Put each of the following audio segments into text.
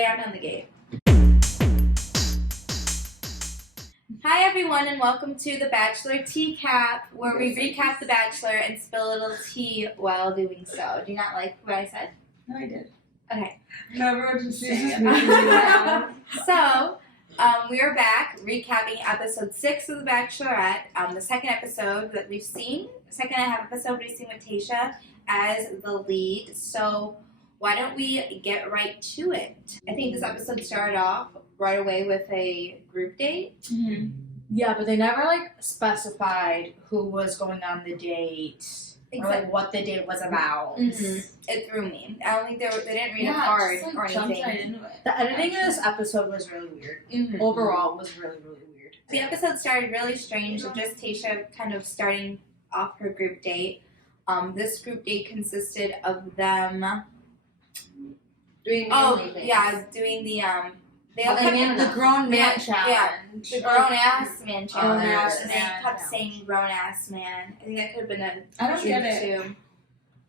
Bam on the gate. Hi everyone and welcome to the Bachelor Tea Cap, where we recap The Bachelor and spill a little tea while doing so. Do you not like what I said? No, I did. Okay. Everyone just saying it. So, we are back recapping episode 6 of The Bachelorette, the second episode that we've seen, second and a half episode we've seen with Tayshia as the lead. So, why don't we get right to it? I think this episode started off right away with a group date. Mm-hmm. Yeah, but they never specified who was going on the date or what the date was about. Mm-hmm. It threw me. I don't think they didn't read a card or anything. Right into it. The editing of this episode was really weird. Mm-hmm. Overall, it was really, really weird. The episode started really strange with just Tayshia kind of starting off her group date. This group date consisted of them doing the the grown man challenge. Yeah, the grown ass man challenge. And they kept saying grown ass man. I think that could have been I don't get it. Too.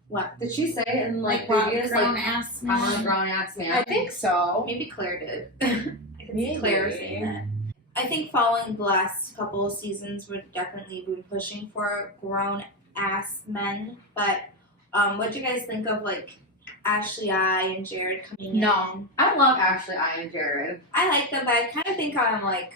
What? Did she say it in previous grown ass man? I'm a grown ass man. I think so. Maybe Claire did. I could see Claire saying that. I think following the last couple of seasons would definitely be pushing for grown ass men. But what do you guys think of Ashley I and Jared coming in? I love Ashley I and Jared. I like them, but I kind of think I'm my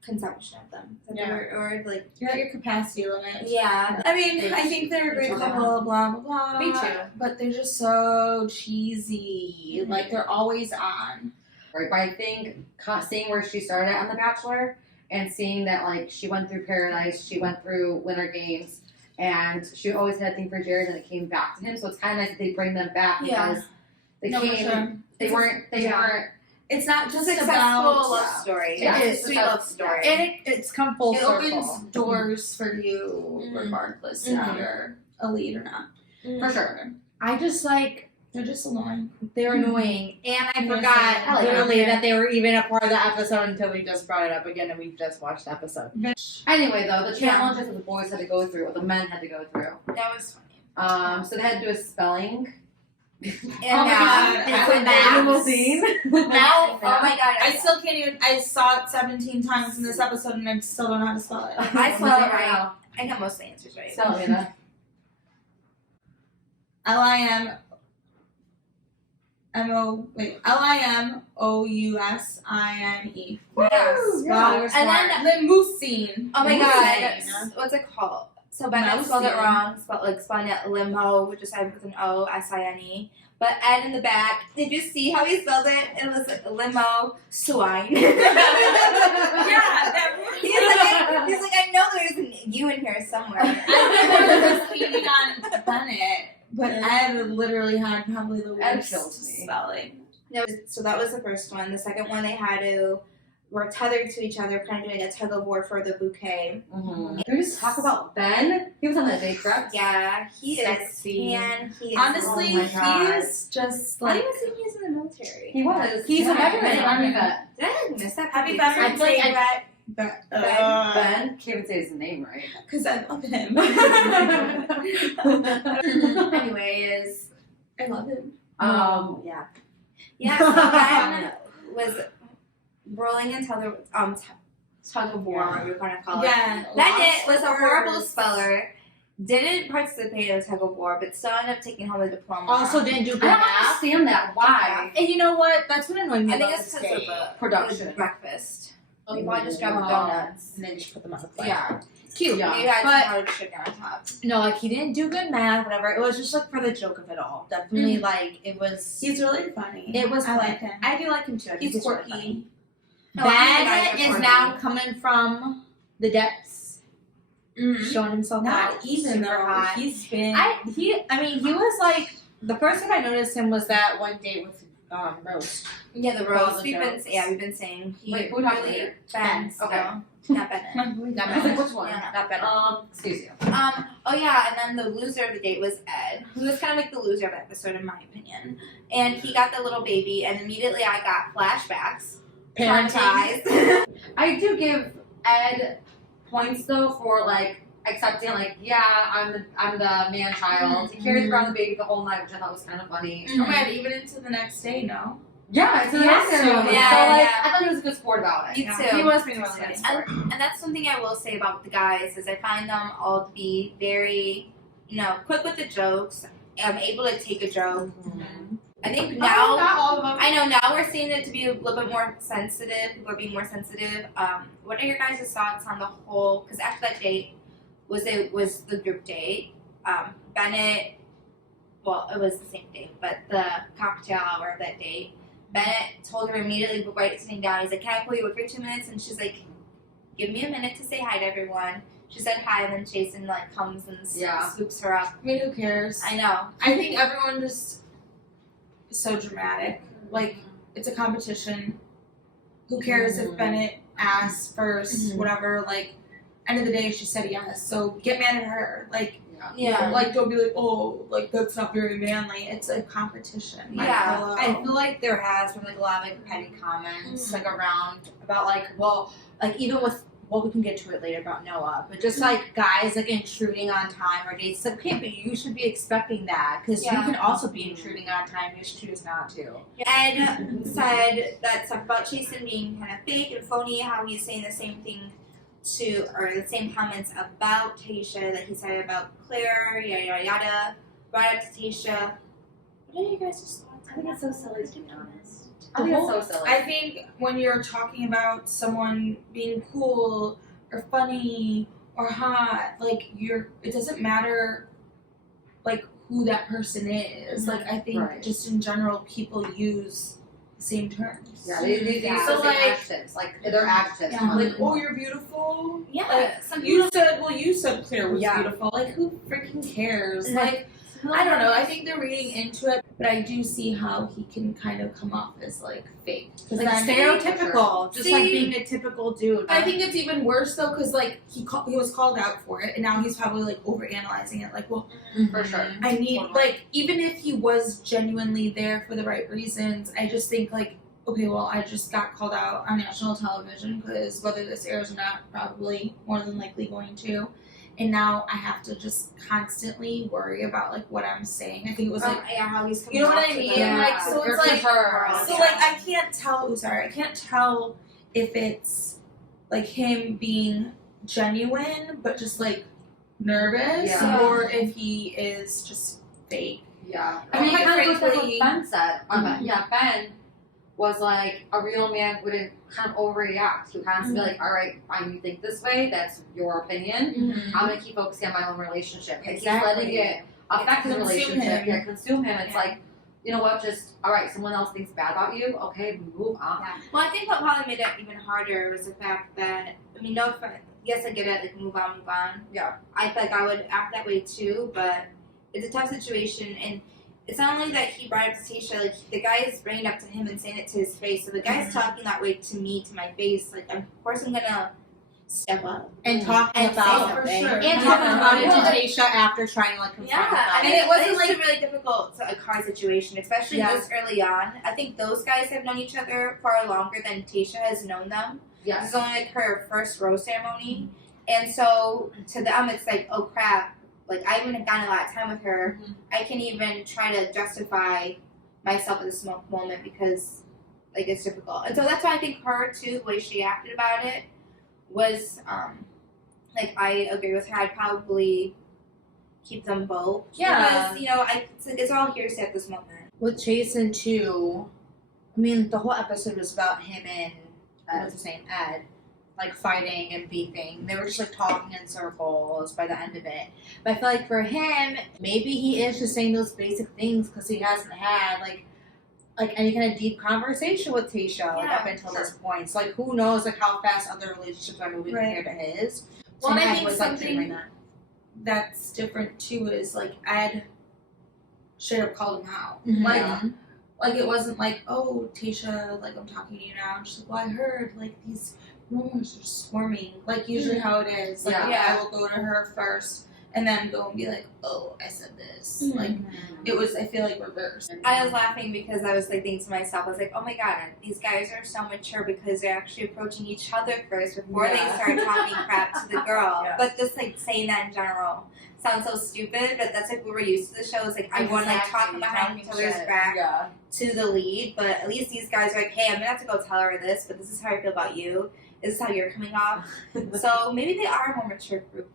consumption of them. Or you're at your capacity limit. Yeah. I mean, I think they're a great couple, blah, blah, blah. Me too. But they're just so cheesy. Mm-hmm. They're always on. Right, but I think seeing where she started on The Bachelor and seeing that, she went through Paradise, she went through Winter Games, and she always had a thing for Jared, and it came back to him. So it's kind of nice that they bring them back because they weren't. It's not just successful about love story. Yeah. It is a sweet love story, and it's come full circle. It opens doors for you, regardless if you're a lead or not. For sure. I just they're just annoying. They're annoying, and I forgot literally that they were even a part of the episode until we just brought it up again, and we just watched the episode. Anyway, though, the challenges that the boys had to go through, what the men had to go through. That was funny. So they had to do a spelling. And oh my god! It's a animal scene. Now, oh my god! I still can't even. I saw it 17 times in this episode, and I still don't know how to spell it. I spelled it right. I got most of the answers right. Spell it, Anna. Limousin. Yes. Wow, and then Limousin. Oh my god! What's it called? So Bennett spelled it wrong. Spelling it limo, which is with an O, S-I-N-E. But Ed in the back, did you see how he spelled it? It was limo swine. Yeah. He's like, I know there's an U in here somewhere. I was hating on Bennett, but Ed literally had probably the worst spelling. So that was the first one. The second one, they were tethered to each other, kind of doing a tug of war for the bouquet. Mm-hmm. Can we just talk about Ben? He was on that date, correct? Yeah, he sexy. is. Honestly, he is just I didn't think he was in the military. He was. He's a veteran. Army vet. Did I miss that? Happy Veterans Day, Ben. Can't even say his name right. Because I love him. Anyways, I love him. Yeah. Yeah, so Ben was rolling until the tug of war, whatever you're going to call it. Yeah. Bennett was a horrible speller. Didn't participate in the tug of war, but still ended up taking home a diploma. Also didn't do good I don't math. understand that. Why? And you know what? That's what annoyed me I think about it's this because of date. the Production. breakfast. You probably just grabbed the donuts. And then just put them on the plate. Yeah. Cute. Yeah. You had But- some hard chicken on top. No, he didn't do good math, whatever. It was just for the joke of it all. Definitely, it was. He's really funny. It was I fun. like him. I do like him too. I think He's really quirky. funny. Oh, I think Ben you guys are is quirky. now coming from the depths, showing himself Not out. even super though hot. he's been. He was the first time I noticed him was that one date with Rose. Yeah, the All roast. the We've been jokes. saying he Wait, who talked really later? Ben. Okay. Not Bennett. Not I was better. like, which one? Yeah. Not better. Excuse you. Oh yeah, and then the loser of the date was Ed, who was kind of the loser of the episode in my opinion. And he got the little baby, and immediately I got flashbacks. Parenting. Traumatized. I do give Ed points though for accepting like, yeah, I'm the man child. He carries around the baby the whole night, which I thought was kind of funny. Oh man, even into the next day, no? Yeah, it's a Yeah, nice ceremony. yeah, So like, yeah. I thought he was a good sport about it. Me Yeah. too. He was being really nice. And that's something I will say about the guys is I find them all to be very, quick with the jokes. Able to take a joke. I think now, not all of them. I know now we're seeing it to be a little bit more sensitive. People are being more sensitive. What are your guys' thoughts on the whole? Because after that date was the group date. Bennett, well, it was the same date, but the cocktail hour of that date. Bennett told her immediately, right sitting down, he's like, "Can I pull you over for 2 minutes?" And she's like, "Give me a minute to say hi to everyone." She said hi, and then Jason comes and swoops her up. I mean, who cares? I know. I think everyone just is so dramatic. Like, it's a competition. Who cares if Bennett asks first, whatever, end of the day, she said yes, so get mad at her. Yeah. Don't be like, oh, that's not very manly. It's a competition. Yeah. Hello. I feel like there has been a lot of petty comments around about even with we can get to it later about Noah, but just guys intruding on time or dates. Okay, but you should be expecting that because you can also be intruding on time. You should choose not to. Ed said that stuff about Jason being kind of fake and phony, how he's saying the same thing or the same comments about Tayshia that he said about Claire, yada yada yada. Brought up to Tayshia. What are you guys' thoughts? I think it's so silly, to be honest. The I think whole- it's so silly. I think when you're talking about someone being cool or funny or hot, it doesn't matter who that person is. I think just in general people use the same terms. Yeah, they use So, the same adjectives. They're adjectives. Yeah, oh, you're beautiful. Yeah. Some You said Claire was Yeah. beautiful. Who freaking cares? I don't know. I think they're reading into it, but I do see how he can kind of come off as fake. Stereotypical, just See? being a typical dude. I think it's even worse though, because he was called out for it, and now he's probably overanalyzing it. Well, For sure. I need even if he was genuinely there for the right reasons, I just think okay, well, I just got called out on national television because whether this airs or not, probably more than likely going to. And now I have to just constantly worry about what I'm saying. I think it was how he's coming you know what off I to mean? them. Yeah. So it's her. so I can't tell. I can't tell if it's him being genuine but just nervous, Yeah. or if he is just fake. Yeah. I mean, it kind of goes back to frankly- what Ben said. Ben was a real man wouldn't kind of overreact. He has to be all right, fine, you think this way, that's your opinion. I'm going to keep focusing on my own relationship. He's letting it affect his Consume relationship. him. Yeah, consume him. It's you know what, just, all right, someone else thinks bad about you, okay, move on. Yeah. Well, I think what probably made it even harder was the fact that, no offense, yes, I get it, move on. Yeah. I feel I would act that way too, but it's a tough situation, and it's not only that he brought up to Tayshia, the guy is bringing it up to him and saying it to his face, so the guy's talking that way to me, to my face, of course I'm gonna step up. And talking And about say for it. sure. And talking about it to Yeah. Tayshia after trying to confront Yeah, about and it. it wasn't a really difficult hard situation, especially Yeah. this early on. I think those guys have known each other far longer than Tayshia has known them. Yes. This is only her first rose ceremony, and so to them it's oh crap. I haven't gotten a lot of time with her. I can even try to justify myself at this moment because it's difficult. And so that's why I think her too, the way she acted about it was I agree with her. I'd probably keep them both. Yeah. Because it's all hearsay at this moment. With Jason too, the whole episode was about him and what's his name, Ed, fighting and beefing. They were just talking in circles by the end of it. But I feel for him, maybe he is just saying those basic things because he hasn't had any kind of deep conversation with Tayshia up until this point. So who knows how fast other relationships are moving compared to his. Well, and I Ed think was, something triggering that. that's different too is Ed straight up called him out. Yeah. It wasn't oh, Tayshia, I'm talking to you now. And she's well, I heard these rumors are swarming. Usually how it is. Yeah. I will go to her first and then go and be like, oh, I said this. Like, it was, I feel like, reversed. I was laughing because I was like thinking to myself, I was like, oh my god, these guys are so mature because they're actually approaching each other first before they start talking crap to the girl. Yeah. But just like saying that in general sounds so stupid, but that's like what we're used to the show. Is like everyone like talking behind each other's back Yeah. to the lead, but at least these guys are like, hey, I'm gonna have to go tell her this, but this is how I feel about you. This is how you're coming off. So maybe they are a more mature group.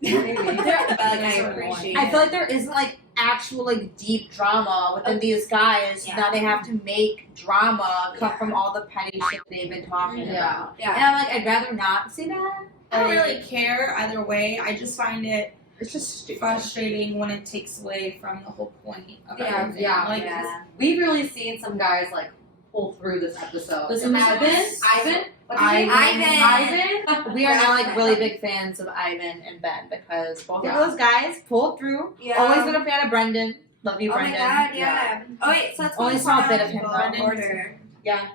Maybe. But like, I appreciate I it. feel like there isn't like actual like deep drama within these guys. Yeah. Now they have to make drama come from all the petty shit they've been talking Yeah. about. Yeah. And I'm like, I'd rather not see that. I don't Like, really care either way. I just find it It's just stupid. frustrating when it takes away from the whole point of Yeah, everything. yeah, Like, yeah. We've really seen some guys like pull through this episode. This Ivan? episode? What's his name? Ivan. We are now like really big fans of Ivan and Ben because both Yeah. of those guys pulled through. Yeah. Always been a fan of Brendan. Love you, Oh Brendan. my god, yeah. Oh wait, so let's Only go saw a down bit of to him, the Brendan. order. Yeah.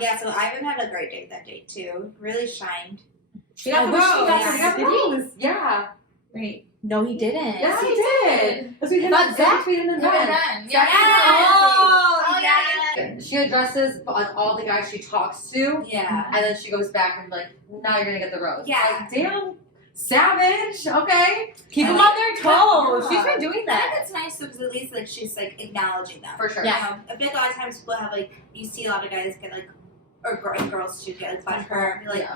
Yeah, so Ivan had a great date that day too. Really shined. She got Oh, the wow. rose. Yeah. He got rose. Yeah. Wait. No, he didn't. Yes, he did. That's between But him Zach- between him and Ben. Yeah. Oh, yeah. She addresses like all the guys she talks to, Yeah. and then she goes back and like, now you're gonna get the rose. Yeah. Like, damn, savage. Okay. Keep them I on their toes. Yeah. She's been doing I that. think it's nice because at least like she's like acknowledging them. For sure. Yeah. You know, I feel like a lot of times people have like you see a lot of guys get like and girls too get like about her and be like,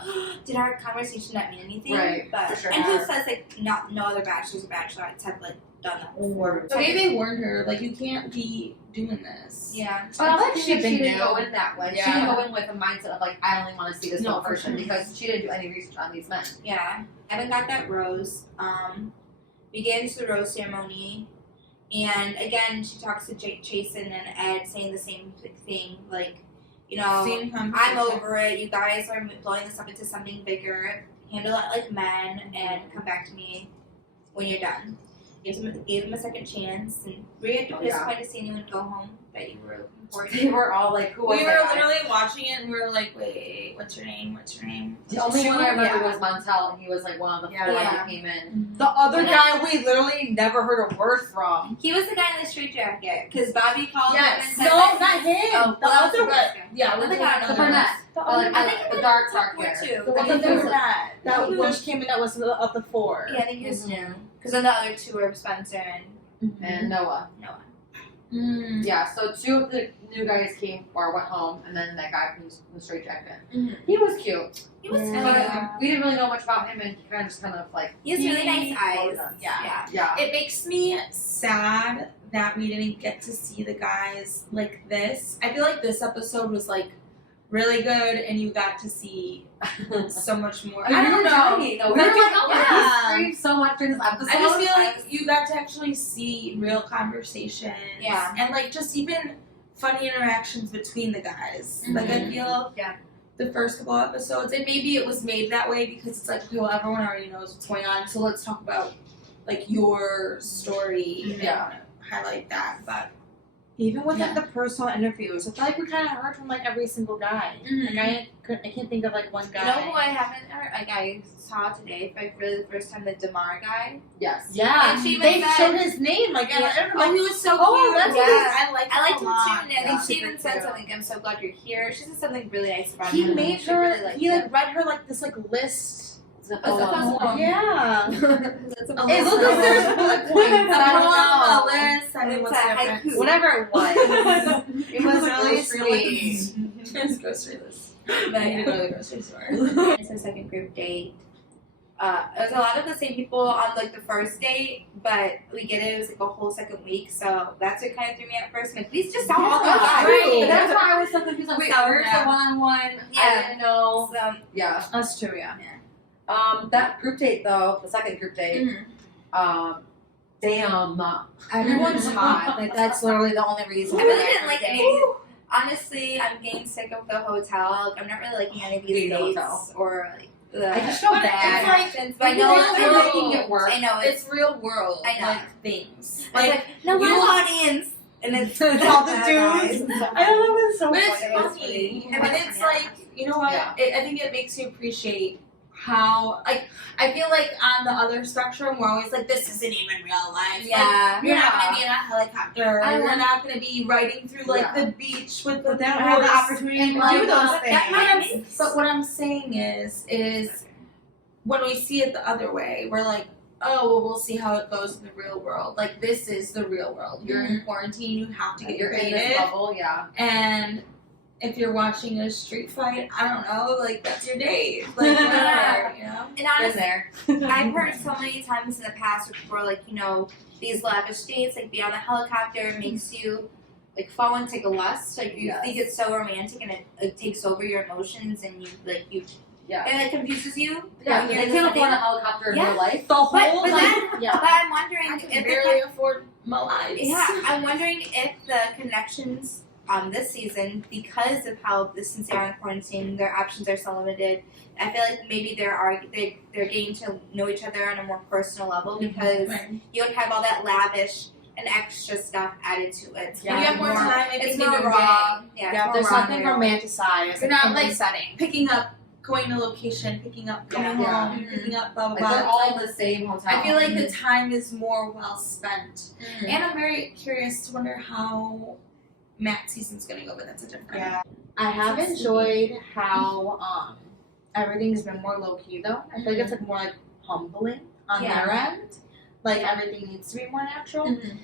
did our conversation not mean anything? Right, But for sure. and who says like no other bachelors or bachelorettes have like done that before. So maybe they warned her, like, you can't be doing this. Yeah. But I like She she didn't didn't know. go in that way. She Yeah. didn't go in with a mindset of like, I only want to see this No, one for person sure. because she didn't do any research on these men. Yeah. I haven't got that rose. We get into the rose ceremony, and again, she talks to Jason and Ed, saying the same thing, like, you know, Same I'm conversation. over it. You guys are blowing this up into something bigger. Handle it like men, and come back to me when you're done. Gave him a second chance, and were you disappointed to see anyone go home that you were looking for? They were all like, who was We were that guy? literally watching it and we were like, wait, what's her name? What's her name? The only one I remember Yeah. was Montel, and he was like one of the four Yeah. that came in. The other Yeah. guy we literally never heard a word from. He was the guy in the straight jacket, because Bobby called Yes. him and said No, that not him. Oh, the well, other that was one. the Yeah, other we're guy. doing The another brunette. The Oh, other like, I think the dark hair. too. The I one think that he was was that. I That think he one was- came in that was of the four. Yeah, I think he was Mhm. new. Because then the other two were Spencer and And Noah. Noah. Mm. Yeah, so two of the new guys came or went home, and then that guy from the straight jacket. Mhm. He was cute. He was Yeah. cute. We didn't really know much about him, and he kind of just kind of like, He has really nice Well eyes. done. Yeah. yeah. It makes me sad that we didn't get to see the guys like this. I feel like this episode was like really good and you got to see so much more. I don't know. We were like, We're oh like, my yeah. god, we screamed so much during this episode. I just feel like you got to actually see real conversations. Yeah. And like just even funny interactions between the guys. Like I Mhm. feel Yeah. the first couple episodes, and maybe it was made that way because it's like, okay, well everyone already knows what's going on, so let's talk about like your story Yeah. and highlight that. But Even with like Yeah. the personal interviews, I feel like we kind of heard from like every single guy. Mhm. Like I can't think of like one guy. You know who I haven't heard? Like I saw today, like for the first time, the Damar guy. yes. Yeah, And she even they said- showed his name like in Yeah. the interview. oh, he was so Oh, cute. that's Yeah. good. I like I liked him him a too, lot. and I think Yeah. she even Super said cute. something. I'm so glad you're here. She said something really nice about He him. made She her. really liked He him. like read her like this like list. That's Oh, awesome. Yeah. That's It a It looked like there's bullet points. I don't know. I List. I mean, It's what's a the haiku. difference? Whatever it was. It was really Grocery sweet. It's grocery list. But I need to yeah. go to the grocery store. It's a second group date. It was a lot of the same people on like the first date, but we get it. It was like a whole second week, so that's what kind of threw me at first. Like these just saw all the Yeah, guys. right. But that's why I was so confused. Like, wait, So, where's yeah. the one-on-one? Yeah. I didn't know. So, Yeah. Us too, yeah. That group date though, the second group date. Damn. Everyone's hot. Like that's literally the only reason. I really why didn't like date. any of these. Honestly, I'm getting sick of the hotel. Like, I'm not really liking any of these Hate the dates hotel. or like the. I just feel But bad. it's like actions, but I know real it's world. making it work. I know it's It's real world. I know. Like things. it's like no you- live audience, and it's It's all the bad dudes. guys. I don't know. It's so But funny. it's It was funny. funny. And it's like, you know what? Yeah. I think it makes you appreciate how, like, I feel like on the other spectrum, we're always like, this isn't even real life. Yeah. Like, you're not going to be in a helicopter. You're not going to be riding through, like, the beach with the But they don't have the horse. opportunity And to like, do those things. But what I'm saying is when we see it the other way, we're like, oh, well, we'll see how it goes in the real world. Like, this is the real world. You're in quarantine. You have to get You're in creative. this bubble, yeah. And if you're watching a street fight, I don't know, like, that's your date. Like, whatever, you know? And Been honestly, there. I've heard so many times in the past where people are like, you know, these lavish dates, like be on a helicopter makes you like fall into lust. Like you Yes. think it's so romantic and it takes over your emotions and you Yeah. and it confuses you. Yeah, When they you're can't living- afford a helicopter in Yeah. real life. The whole But like, then, Yeah. but I'm wondering I if can the barely afford my life. yeah, I'm wondering if the connections this season, because of how since they're on quarantine, their options are so limited. I feel like maybe they're getting to know each other on a more personal level because Right. you don't have all that lavish and extra stuff added to it. It's When you have more time, I it's think more maybe raw. Yeah, it's there's more raw something and real. romanticized. You're not, in like, the setting. picking up, going to location, picking up, coming Yeah. home, Mhm. picking up, blah, blah, Like, blah. they're It's all like- in the same hotel. I feel like the time is more well spent. Mhm. And I'm very curious to wonder how Matt's season's gonna go, but that's a different. Yeah. I have Let's enjoyed how everything's been more low key though. I feel like it's like more like humbling on Yeah. their end. Like everything needs to be more natural. Mhm.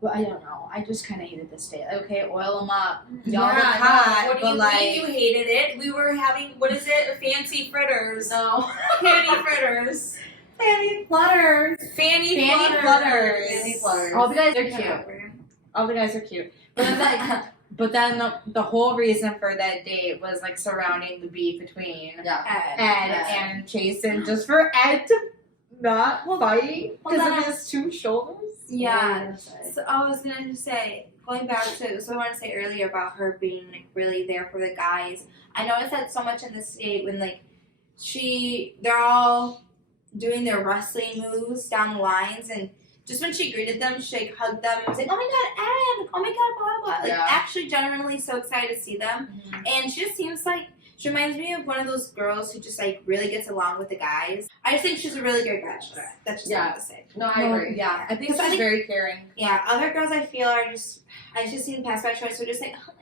But I don't know. I just kind of hated this day. Okay, oil them up. Yeah, Y'all look no, hot, what do but you like mean you hated it? We were having, what is it? Fancy fritters. No. Fanny fritters. fanny flutters. Fanny Fanny flutters. Fanny flutters. All the guys are Yeah. cute. All the guys are cute. But then, like, but then the whole reason for that date was like surrounding the beef between Yeah. Ed Yeah. and Jason, just for Ed to not fight well, because then of his two shoulders. Yeah. So I was gonna just say, going back to so I wanted to say earlier about her being like really there for the guys. I noticed that so much in this state when like they're all doing their wrestling moves down the lines and just when she greeted them, she like hugged them and was like, "Oh my god, Ed! Oh my god, blah blah." Like Yeah. actually genuinely so excited to see them. And she just seems like she reminds me of one of those girls who just like really gets along with the guys. I just think she's a really good bachelorette. That's just what I have to say. No, I agree. Yeah, I think Because I she's think- very caring. Yeah, other girls I feel are just I just seen past bachelorettes who are just like, oh,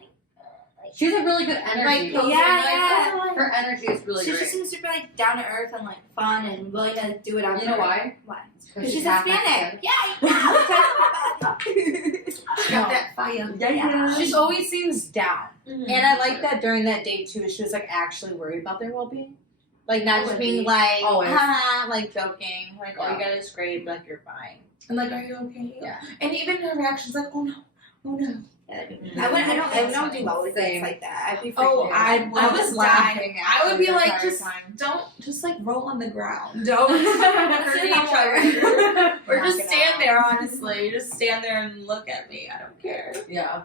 She has a really good energy. Like, yeah. Her energy is really She great. just seems super like down to earth and like fun and willing to do it out You know why? Why? Because She's half Hispanic. Mexican. Yeah, She got that fire. Yeah. She always seems down. Mhm. And I like that during that date too, she was like actually worried about their well being. Like not just being Always. like Always. haha, like joking, like oh Yeah. you got it great, but like you're fine. And like, are you okay? Yeah. And even her reactions like, oh no, oh no. I don't do well with Same. things like that. I'd be Oh, freaking I out. would I was die. laughing. I would be the like, entire just time. don't, just like roll on the ground. Don't Hurt each other. Or Knock just it stand out. there, honestly. Just stand there and look at me. I don't care. Yeah.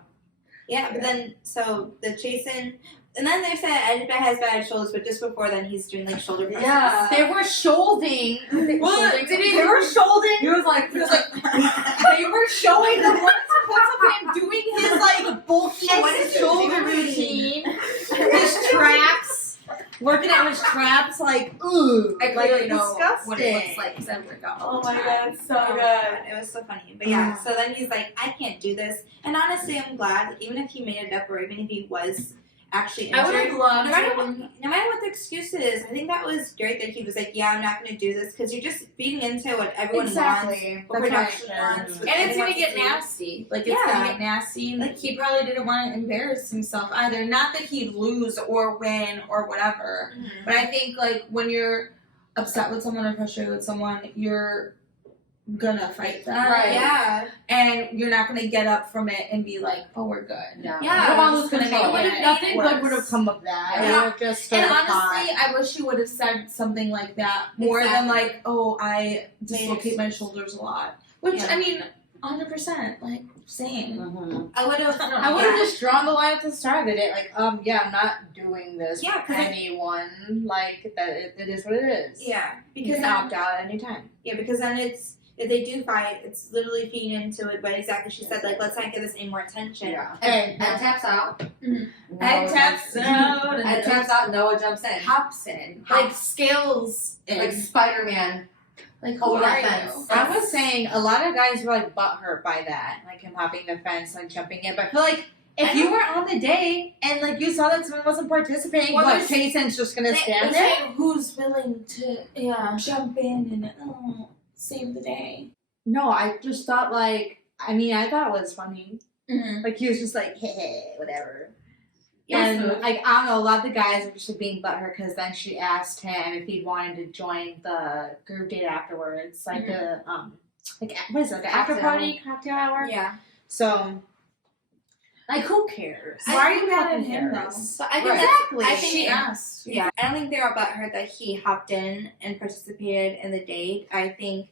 Yeah, but then so the Jason and then they said Ed has bad shoulders, but just before then he's doing like shoulder presses. Yeah. They were shoulding. Well, did he- They were shoulding. He was like, They were showing the clips of him doing his like bulky What is he shoulder doing? routine, his traps, working out his traps. Like ooh, I like clearly know disgusting. what it looks like because I work out all Oh the my time. god, so good. It was so funny. But yeah, so then he's like, I can't do this. And honestly, I'm glad, even if he made it up or even if he was actually I would injured, have loved no matter what the excuse is, I think that was great that he was like, yeah, I'm not going to do this because you're just feeding into what everyone wants, what That's production right. wants. what And it's everyone gonna wants get to see. nasty. Like it's Yeah. gonna get nasty. And like he probably didn't want to embarrass himself either. Not that he'd lose or win or whatever. Mhm. But I think like when you're upset with someone or frustrated with someone, you're gonna fight them. Right. Yeah. And you're not gonna get up from it and be like, oh, we're good. yeah. Yeah. You don't want to lose It's gonna control. make it Nothing worse. good would have come of that. Yeah. It would have just And started honestly, I wish she would have said something like that more than Exactly. like, oh, I dislocate my shoulders a lot. Which, Yeah. I mean, 100%, like, same. Mhm. I would have. I would have just drawn the line at the start of the day, like, yeah, I'm not doing this Yeah, with 'cause it- anyone. Like, that it is what it is. Yeah, You because can opt out at any time. yeah, because then it's if they do fight, it's literally feeding into it. But exactly, she said, like, let's not give this any more attention. Yeah. And Ed taps out. Mhm. Noah Ed taps jumps in. out. Ed taps out. Noah jumps in. Hops in. Like scales in. Like Spider-Man. Like over who that are fence. you? I was saying a lot of guys were like butthurt by that, like him hopping the fence, like jumping in. But I feel like if you were on the date and like you saw that someone wasn't participating, Well, what there's- Jason's just gonna stand They're there? saying who's willing to jump in and save the day. No, I just thought like I thought it was funny. Mm-hmm. Like he was just like, hey, whatever. Yeah, And smooth. like I don't know, a lot of the guys were just like, being butthurt because then she asked him if he'd wanted to join the group date afterwards, like the like what is it, like after Cocktail. party cocktail hour? Yeah. So like who cares? Why are you mad at Who him though? cares? So I think Right. that's, Exactly. I think She asked. Yeah, I don't think they were butthurt that he hopped in and participated in the date. I think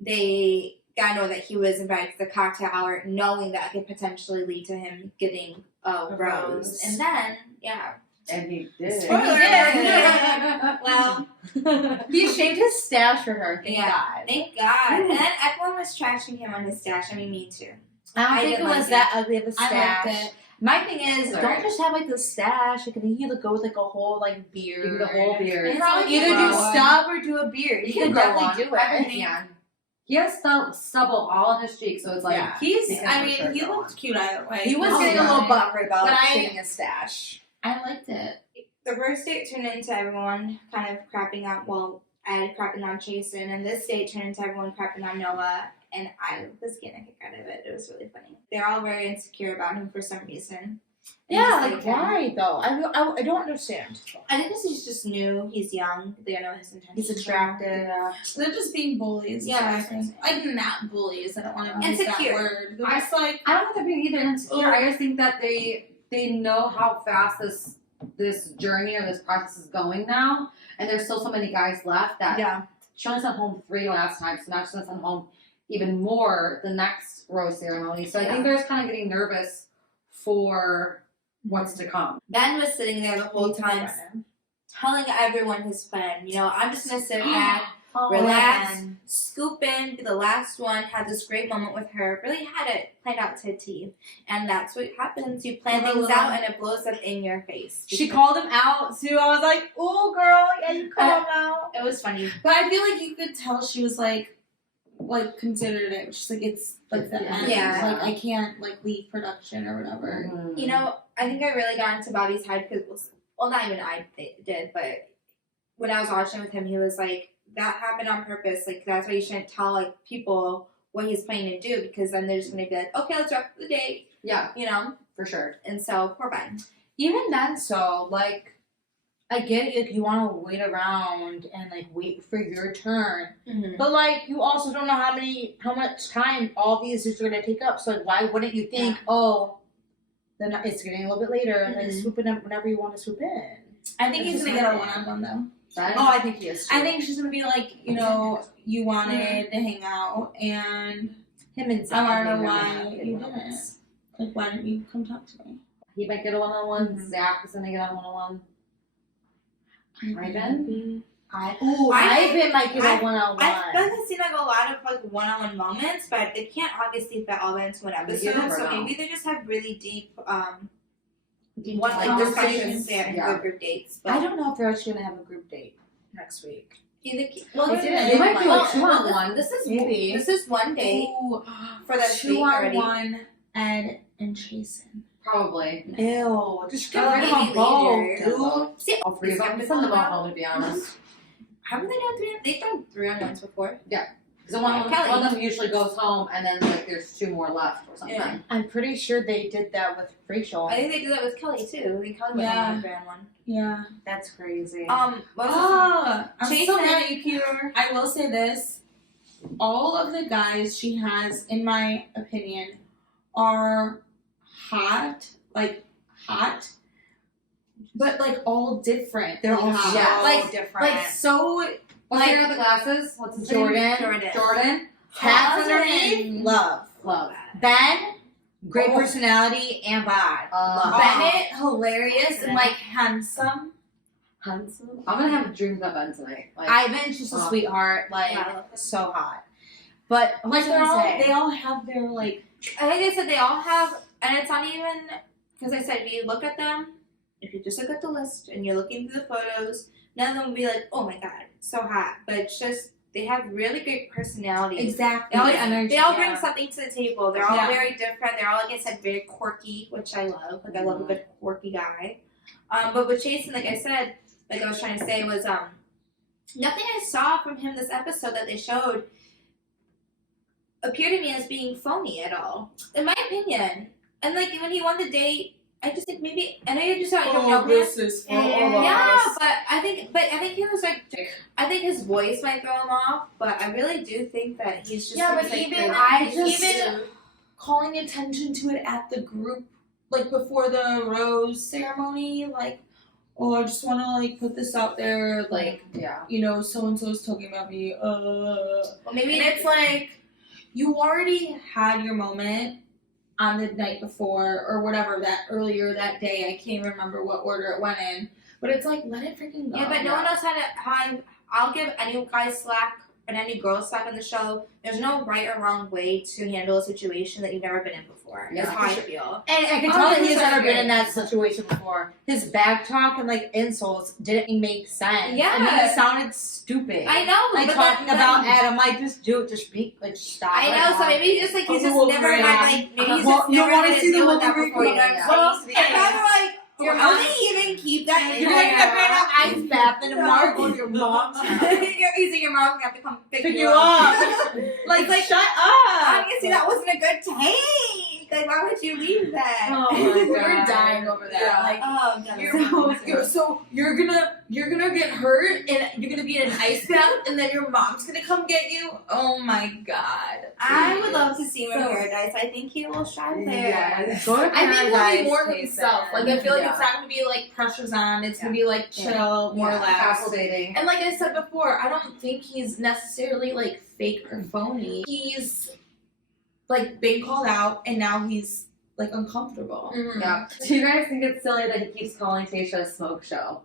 they got to know that he was invited to the cocktail hour, knowing that could potentially lead to him getting a rose. rose. And then, yeah. And he did. Spoiler alert. Well, He shaved his stash for her. Thank Yeah. God. thank God. And then everyone was trashing him on his stash. I mean, me too. I don't I think it didn't was like that ugly of a I stash. liked it. My thing is, Sorry. don't just have like the stash. Like, I think you could go with like a whole like beard. Even the whole beard. It's Either like do grow stub or do a beard. You can grow definitely one. do I it. think he can. He has stubble all on his cheeks, so it's like Yeah. He's. He can I for mean, sure he go looked cute either way. He was Oh, getting a yeah. little butthurt about But I- shaving his stash. I liked it. The first date turned into everyone kind of crapping on, Ed crapping on Jason, and this date turned into everyone crapping on Noah, and I was getting a kick out of it. It was really funny. They're all very insecure about him for some reason. And Yeah, just like why though? I don't understand. I think this is just new. He's young. They don't know his intentions. He's attractive. They're just being bullies. Yeah. I think. Like not bullies. I don't want to use that Insecure. word. They're just like. I don't think they're being either insecure. I just think that they know how fast this journey or this process is going now, and there's still so many guys left that Yeah. she only sent home 3 last time, so now she's gonna send home even more the next rose ceremony. So I think they're just kind of getting nervous for what's to come. Ben was sitting there the whole time telling everyone his plan. You know, I'm just going to sit back, relax, man. scoop in, be the last one, have this great moment with her. Really had it planned out to a T. And that's what happens. You plan things out and it blows up in your face. She called him out too. I was like, "Oh, girl, yeah, you called him out." It was funny. But I feel like you could tell she was like considered it. She's like, it's like the end. Yeah. Like I can't like leave production or whatever. Mhm. You know, I think I really got into Bobby's head because, well, not even I did, but when I was watching with him, he was like, that happened on purpose. Like, that's why you shouldn't tell, like, people what he's planning to do because then they're just going to be like, okay, let's wrap up the date, Yeah, you know? for sure. And so, poor Ben. Even then, so like, I get it. Like, you want to wait around and like wait for your turn, Mm-hmm. but like you also don't know how much time all these are going to take up. So like, why wouldn't you think, oh, then it's getting a little bit later, and like Mhm. swoop in whenever you want to swoop in? I think It's he's just gonna get a not- one-on-one though. Right? Oh, I think he is. Too. I think she's gonna be like, you know, you wanted to hang out, and him and Zach I wanna are know gonna why have good you moments. like, why didn't you come talk to me? He might get a one-on-one. Mhm. Zach is gonna get a one-on-one. Ivan? Ivan might get a one-on-one. I feel like I've seen like a lot of like one-on-one moments, but they can't obviously fit all into one You episode. never So know. maybe they just have really deep, Deep one like conversations. discussions there in Yeah. the group dates. But I don't know if they're actually gonna have a group date next week. either well, They this- didn't. They might do well, a two-on-one. This is Maybe. This is one date Ooh, for the date already. 2-on-1 Ed and Jason. Probably. Ew, just get Oh, rid of maybe them both, later. dude. See, All 3 of them. Just send them all home, to be honest. haven't they done three? They've done 3-on-1s before. Because one of them usually goes home, and then like there's 2 more left or something. Yeah. I'm pretty sure they did that with Rachel. I think they did that with Kelly too. I think Kelly went Yeah. on a 3-on-1. Yeah. That's crazy. What was Oh, I'm so Jason. mad at you, Peter. I will say this. All of the guys she has, in my opinion, are hot. Like, hot. But, like, all different. They're all hot. Yeah. so Like, different. like, so, What's like, the other glasses? What's his name? Jordan. Jordan. Hats Jordan. underneath. Love. Love. Ben, great Oh. personality and bod. Love. Bennett, hilarious and, like, handsome. Handsome. I'm gonna have dreams about Ben tonight. Like, Ivan's just a Oh. sweetheart. Like, Yeah, I love him. so hot. But Like they all have their like. I think I said they all have, and it's not even because I said if you look at them, if you just look at the list and you're looking through the photos, none of them will be like, oh my god, so hot. But it's just they have really great personalities. Exactly. They all bring something to the table. They're all Yeah. very different. They're all, like I said, very quirky, which I love. Like I love a good quirky guy. But with Jason, like I said, like I was trying to say was nothing I saw from him this episode that they showed appeared to me as being phony at all, in my opinion. And like when he won the date, I just think maybe I know you just don't know him. is Yeah, but I think he was like, I think his voice might throw him off, but I really do think that he's just Yeah, but like, even calling attention to it at the group, like before the rose ceremony, like, oh, I just want to like put this out there, like, you know, so and so is talking about me. well, maybe And it's like you already had your moment on the night before or whatever that earlier that day. I can't remember what order it went in, but it's like let it freaking go. yeah, but no one knows how I'll give any guy slack and any girl slack on the show. There's no right or wrong way to handle a situation that you've never been in before. Yeah, That's how I feel. And I can tell that he's never been in that situation before. His back talk and like insults didn't make sense. Yeah. And he sounded stupid. I know. Like but talking then- about Adam, like just do it, just speak, like stop. I like, know, so maybe he's just like he's just Wolverine. never had like maybe he's Well, just you never wanna had to see the deal with that Wolverine before. You know movie? what I'm saying? Yeah. And I'm like, Your how mom- did he even keep that in You're like there? the man of ice bath and tomorrow go to your mom's house. Your mom's gonna have to come pick Pick you you up. up. like Shut up. obviously that wasn't a good take. Like why would you leave that? Oh my We're God. dying over that. Yeah. Like, Oh, I'm done. so you're gonna get hurt and you're gonna be in an ice bath and then your mom's gonna come get you. Oh my god! I would love to see him in So- Paradise. I think he will shine there. Yeah. Go to I think he'll Paradise, be more Jason. himself. Like I feel like Yeah. it's not gonna be like pressures on. It's gonna be like chill, more relaxed. Castle dating. And like I said before, I don't think he's necessarily like fake or phony. He's like been called out and now he's like uncomfortable. Yeah. Do you guys think it's silly that he keeps calling Tasha a smoke show?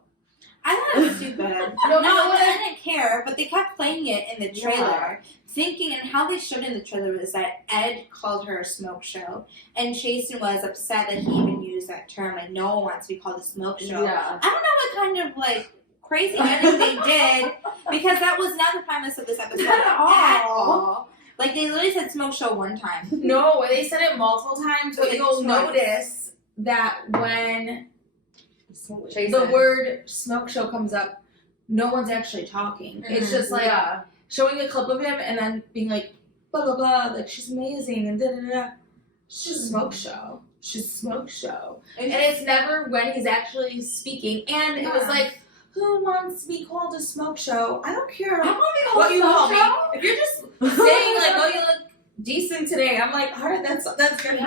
I thought it was stupid. no, I didn't care, but they kept playing it in the trailer, thinking, and how they showed in the trailer was that Ed called her a smoke show, and Jason was upset that he even used that term. Like, no one wants to be called a smoke show. Yeah. I don't know what kind of like crazy editing they did, because that was not the premise of this episode at all. Like they literally said smoke show one time. No, they said it multiple times, but Like you'll twice. notice that when Jason. the word smoke show comes up, no one's actually talking. It's just like showing a clip of him and then being like, blah, blah, blah, like she's amazing and da da da. She's a smoke show. She's a smoke show. And it's never when he's actually speaking. And it was like, who wants to be called a smoke show? I don't care what you call me. If you're just saying like, oh, you look decent today, I'm like, all right, that's good. That's Like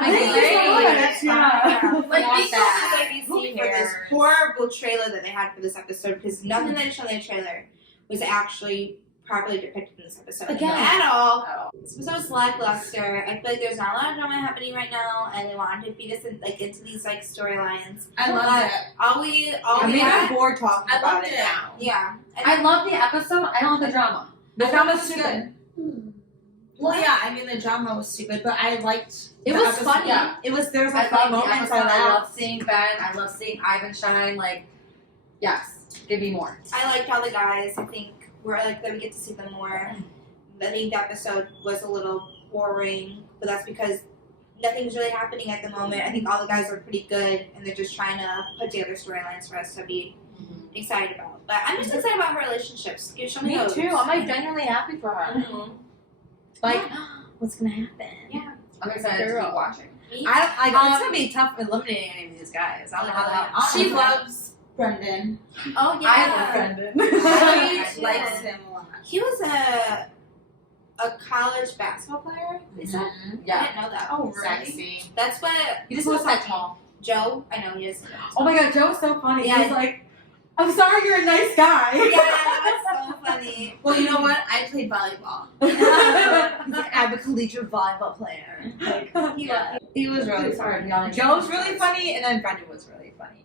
Like they that. should see for this horrible trailer that they had for this episode, because nothing that they showed in the trailer was actually properly depicted in this episode Again. at all. This episode was lackluster. I feel like there's not a lot of drama happening right now, and they wanted to feed us into these like storylines. I love it. All we I'm even had, bored talking I about loved it it. now. yeah. I love the episode. I don't like the drama. The I drama thought was it was stupid. Well, yeah, I mean the drama was stupid, but I liked. It the was episode. funny. Yeah. It was there was I like funny love the moments episode. on I that. love seeing Ben. I love seeing Ivan shine. Like, yes, give me more. I liked all the guys. I think we're like that we get to see them more. I think the episode was a little boring, but that's because nothing's really happening at the moment. I think all the guys are pretty good, and they're just trying to put together storylines for us to be excited about. But I'm just excited about her relationships. Show me Me those. too. I'm like genuinely happy for her. Like, what's gonna happen? Yeah. I'm excited to keep watching. Me? It's gonna be tough eliminating any of these guys. I don't know how that. She loves Brendan. Oh yeah. I love Brendan. She She likes him a lot. He was a college basketball player. They said. I Yeah. didn't know that. Oh, Sexy. That's what. He just looks that tall. Joe. I know he is. Oh my god, Joe's so funny. Yeah. He's like, I'm sorry, you're a nice guy. Yeah, that's so funny. Well, you know what? I played volleyball. I'm a collegiate volleyball player. Like, he was really Sorry, funny. beyond Joe's really funny, and then Brendan was really funny.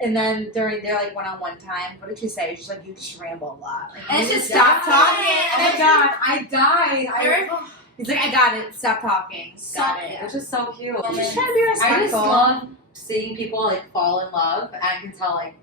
And then during their like one-on-one time, what did she say? She's like, you just ramble a lot. Like, And you it's just stop stop talking. talking. Oh my god, I died. He's like, I got it. Stop talking. Got it. Which is so cute. He's trying to be I just respectful. love seeing people like fall in love. I can tell like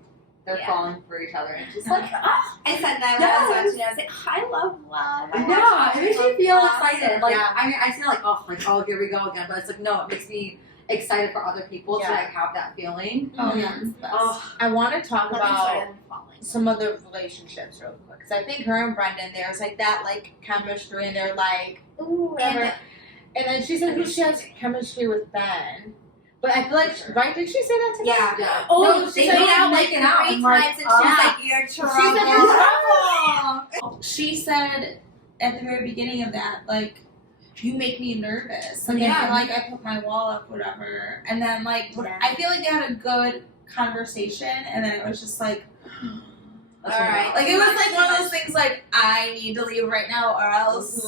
they're Yeah. falling for each other. And just like, ah, I said that when I was watching. I was like, I love love. yeah, it makes me feel love. excited. Like Yeah. I mean, I feel like oh, here we go again. But it's like no, it makes me excited for other people to Yeah. like have that feeling. Oh yeah, it's the best. Oh, I want to talk Nothing's about better than falling. some other relationships real quick. Because I think her and Brendan, there's like that like chemistry and they're like, ooh, whatever. And then she said she has chemistry with Ben. But I feel like, right? Did she say that to Yeah. yeah. Oh, No, she they said made out like making out. 3 I'm like, times, and she's yeah. like, "You're trouble." She said you're trouble. She said at the very beginning of that, like, you make me nervous. Like, I Yeah. feel like I put my wall up, whatever. And then, like, Yeah. I feel like they had a good conversation, and then it was just like, All right. like, it was like one of those things, like, I need to leave right now, or else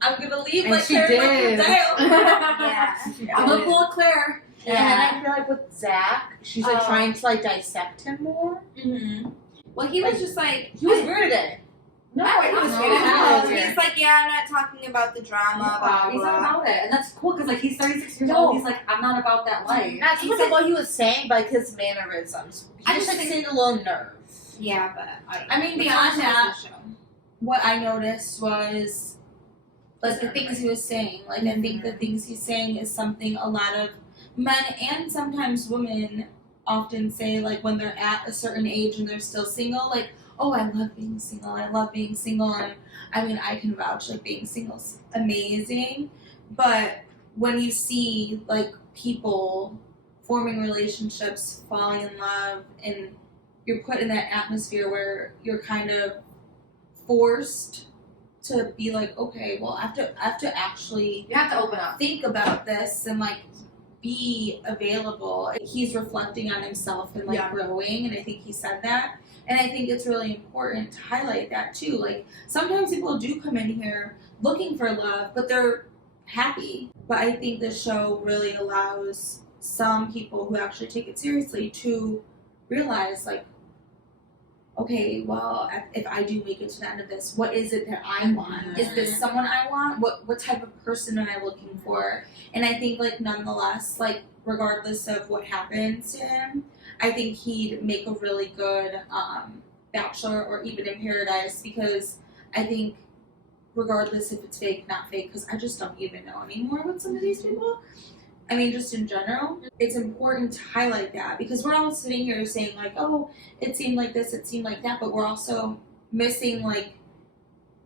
I'm gonna leave, And like, she Claire did. Yeah. I'm gonna pull a Claire. And then I feel like with Zach, she's like Oh. trying to like dissect him more. Mm-hmm. Well, he was just like, He was weird today. No, I was no, weird. no. He's like, yeah, I'm not talking about the drama, blah He's not blah. about it, and that's cool because like he's 36 years No. old. He's like, I'm not about that life. Not so He much said- what he was saying, but like his mannerisms. He I just just like think- seemed a little nervous. Yeah, but I don't know. I mean, beyond that, what I noticed was like the things he was saying. Like I think the things he's saying is something a lot of men and sometimes women often say, like when they're at a certain age and they're still single, like, oh, I love being single. I love being single, and I mean, I can vouch like being single's amazing. But when you see like people forming relationships, falling in love, and you're put in that atmosphere where you're kind of forced to be like, okay, well, I have to actually You have to open up. think about this and like be available. He's reflecting on himself and like Yeah. growing, and I think he said that. And I think it's really important to highlight that too. Like sometimes people do come in here looking for love, but they're happy. But I think the show really allows some people who actually take it seriously to realize like, okay, well, if I do make it to the end of this, what is it that I want? Is this someone I want? What type of person am I looking for? And I think, like, nonetheless, like, regardless of what happens to him, I think he'd make a really good Bachelor or even in Paradise, because I think regardless if it's fake, not fake, because I just don't even know anymore with some of these people. I mean, just in general, it's important to highlight that, because we're all sitting here saying like, oh, it seemed like this, it seemed like that, but we're also missing like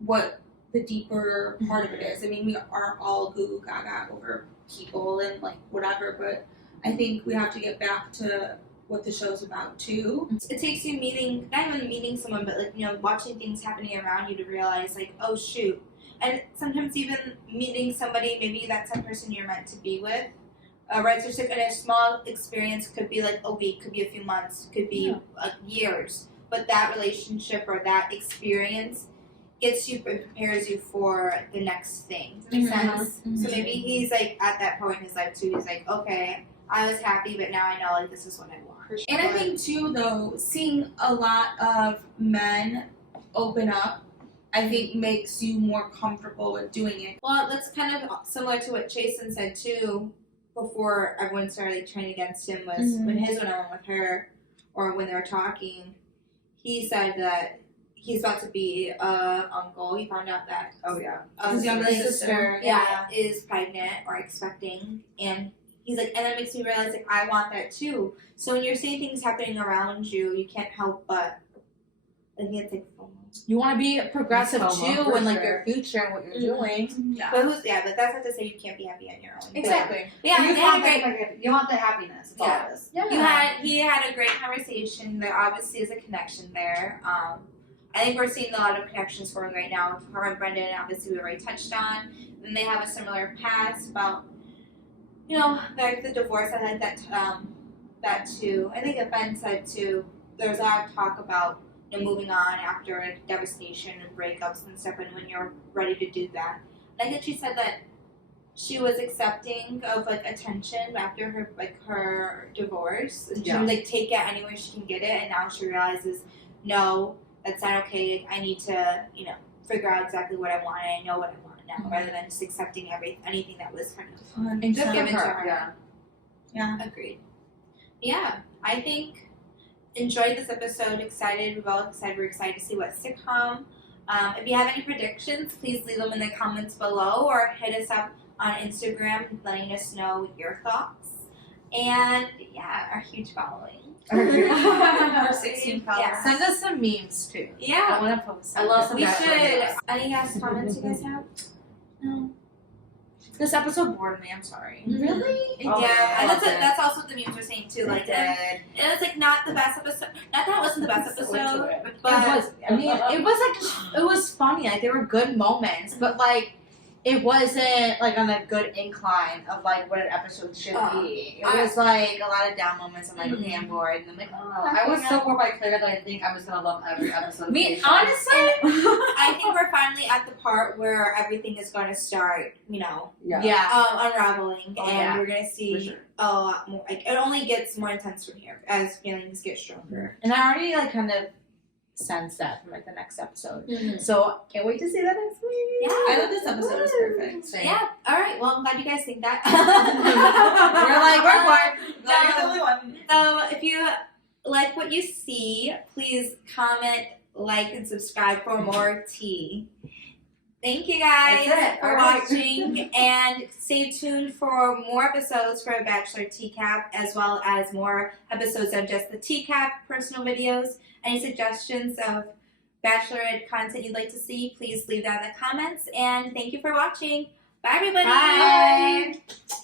what the deeper part of it is. I mean, we are all goo goo gaga over people and like whatever, but I think we have to get back to what the show's about too. It takes you meeting, not even meeting someone, but like, you know, watching things happening around you to realize like, oh shoot. And sometimes even meeting somebody, maybe that's some person you're meant to be with. Right, so in a small experience could be like a week, could be a few months, could be years. But that relationship or that experience gets you, prepares you for the next thing. Does that make sense? So maybe he's like at that point in his life too. He's like, okay, I was happy, but now I know like this is what I want. And I think too, though, seeing a lot of men open up, I think makes you more comfortable with doing it. Well, that's kind of similar to what Jason said too. Before everyone started like, turning against him was when his went on with her, or when they were talking, he said that he's about to be a uncle. He found out that His younger sister, is pregnant or expecting, and he's like, and that makes me realize like I want that too. So when you're seeing things happening around you, you can't help but I think it's like FOMO. You want to be progressive FOMO, too for in like sure. your future and what you're doing. Yeah. But but that's not to say you can't be happy on your own. Exactly. But yeah, you, they had a want great. you want the happiness. That's all it is. Yeah. He had a great conversation. There obviously is a connection there. I think we're seeing a lot of connections forming right now with her and Brendan. Obviously, we already touched on. Then they have a similar past about, you know, like the divorce. I like that that too. I think Ben said too. There's a lot of talk about moving on after a devastation and breakups and stuff, and when you're ready to do that. And I think she said that she was accepting of like attention after her divorce, and she would like take it anywhere she can get it, and now she realizes, no, that's not okay. I need to, figure out exactly what I want, and I know what I want now, rather than just accepting anything that was kind of Fun. And just so- given to her, her. yeah. Yeah. Agreed. Yeah, I think enjoyed this episode. Excited. We're excited to see what's to come. If you have any predictions, please leave them in the comments below or hit us up on Instagram letting us know your thoughts. And yeah, our huge following. Our 16 followers. Yeah. Send us some memes too. Yeah. I want to post. I love some We Bachelor should. videos. Any last comments you guys have? No. This episode bored me. I'm sorry. Really? Oh, Yeah, I and loved it. that's also what the memes were saying too. Like, it was like not the best episode. Not that it wasn't the best episode, but It was. I mean, it was like it was funny. Like there were good moments, but like it wasn't like on a good incline of like what an episode should be. It was like a lot of down moments. I'm like, okay, I'm bored, and I'm like, oh, I was so bored by Claire that I think I'm just gonna love every episode. of Me, Taysha. honestly, I think we're finally at the part where everything is going to start, yeah. unraveling, Oh, and yeah. we're going to For see sure. a lot more. Like, it only gets more intense from here as feelings get stronger. And I already like kind of sensed that from like the next episode. So can't wait to see that next week. Yeah. I thought this episode was perfect. Same. Yeah. All right. Well, I'm glad you guys think that. We're bored. No, you're the only one. So if you like what you see, please comment, like, and subscribe for more tea. Thank you guys That's it. for All right. watching, and stay tuned for more episodes for Bachelor TCAP, as well as more episodes of just the TCAP personal videos. Any suggestions of Bachelorette content you'd like to see, please leave that in the comments. And thank you for watching. Bye, everybody. Bye.